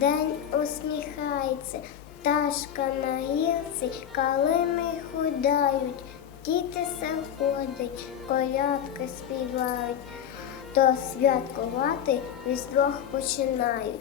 день усміхається, пташка на гілці, калини худають, діти заходять, колядки співають, то святкувати віздвох починають.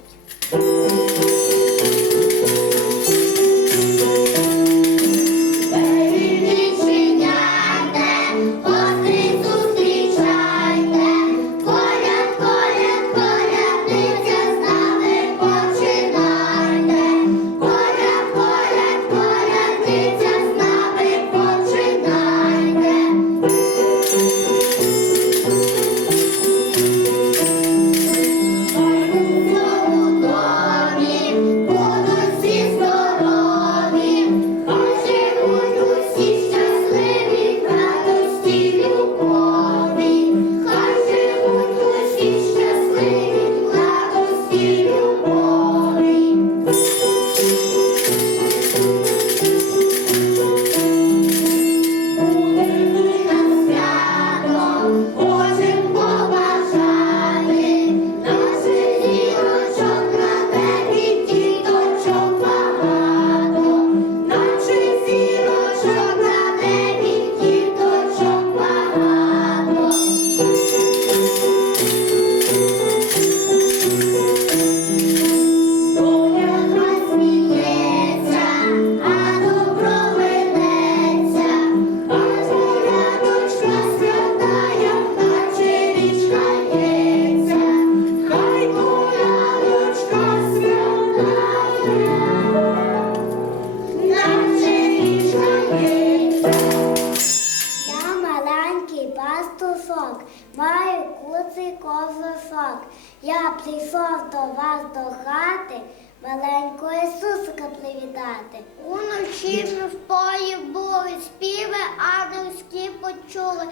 Вас до хати, маленького Ісусика привітати. Уночі ми в полі були, співи ангельські почули.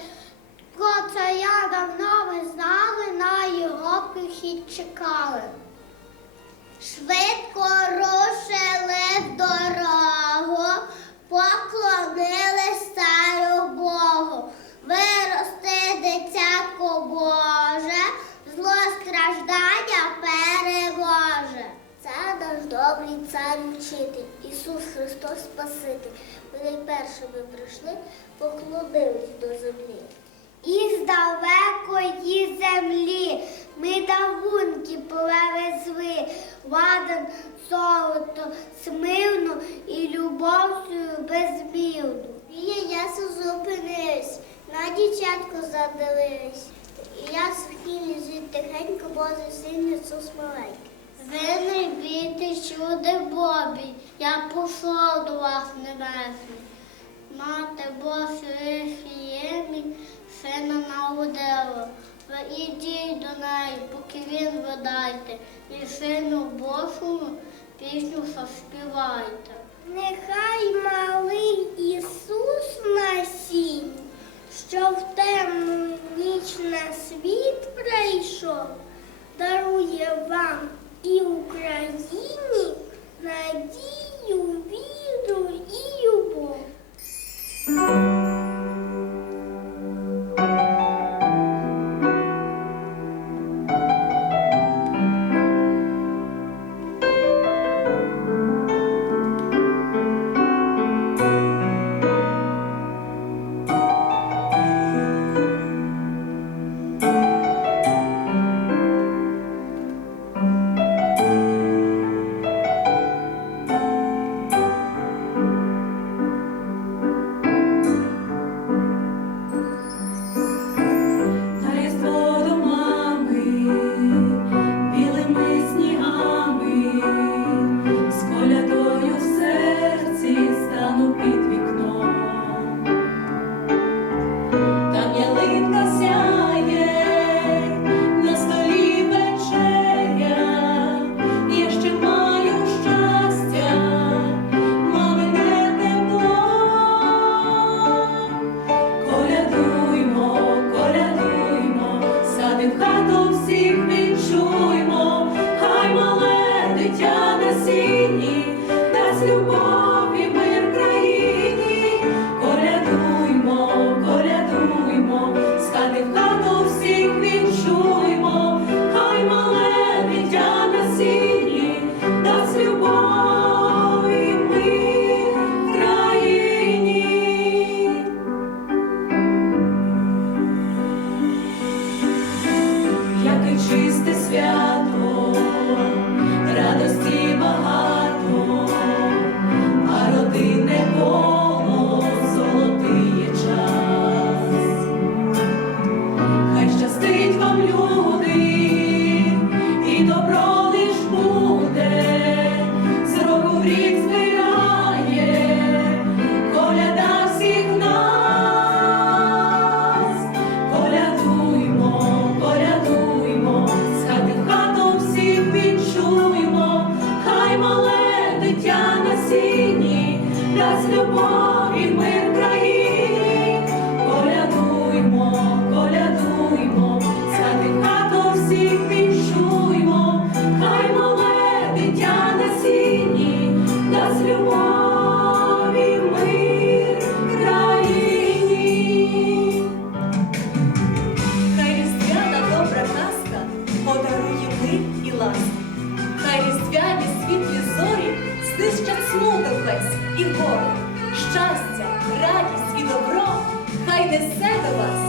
Про царя давно ми знали, на його прихід чекали. Швидко рушили в дорогу, поклонили стару Богу. Добрий цар вчитель, Ісус Христос Спаситель. Ми найпершими прийшли, поклонились до землі. Із далекої землі ми давунки привезли, ладан золото, смивну і любов'ю безмірну. І я зупинилась, на дівчатку задивились. І я схилі жити тихенько, Боже син Ісус маленький. Ви не бійте, чуди Бобі, я пішов до вас небесний. Мати Божої сина народила. Ви ідіть до неї, поки він видайте, і сину Божому пісню заспівайте. Нехай малий Ісус на сінь, що в темну ніч на світ прийшов, дарує вам і Україні надію, віру і любов. і горе, щастя, радість і добро, хай несе до вас.